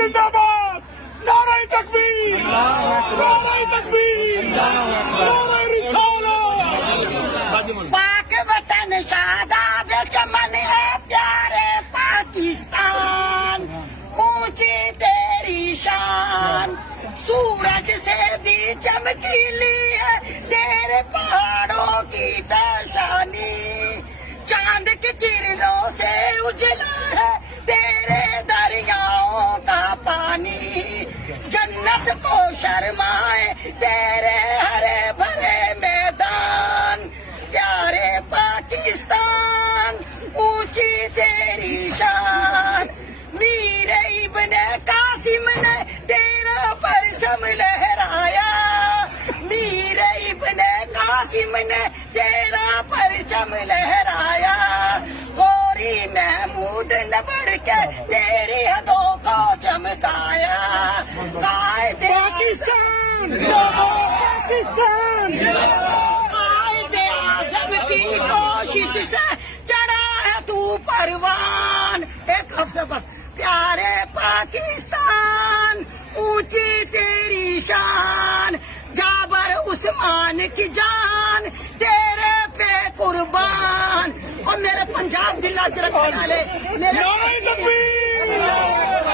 जिंदाबाद नारे तकबीर नारे तकबीर नारे रिसालत पाक वतन शादाब चमन है प्यारे पाकिस्तान ऊंची तेरी शान सूरज से भी चमकीली है तेरे पहाड़ों की पेशानी चांद की किरणों से उजला है तेरे दरियाओं का पानी जन्नत को शर्माए तेरे हरे भरे मैदान प्यारे पाकिस्तान ऊंची तेरी शान मीर इब्ने कासिम ने तेरा परचम लहराया मीर इब्ने कासिम ने तेरा परचम लहराया गोरी महमूद ने बढ़ के तेरी हदों को चमकाया कायदे पाकिस्तान पाकिस्तान कायदे आज़म की कोशिश से चढ़ा है तू परवान एक हफ्ते बस प्यारे पाकिस्तान ऊंची तेरी शान जाबर उस्मान की जान तेरे पे कुर्बान और मेरे पंजाब जिला जरा मेरे नारे तकबीर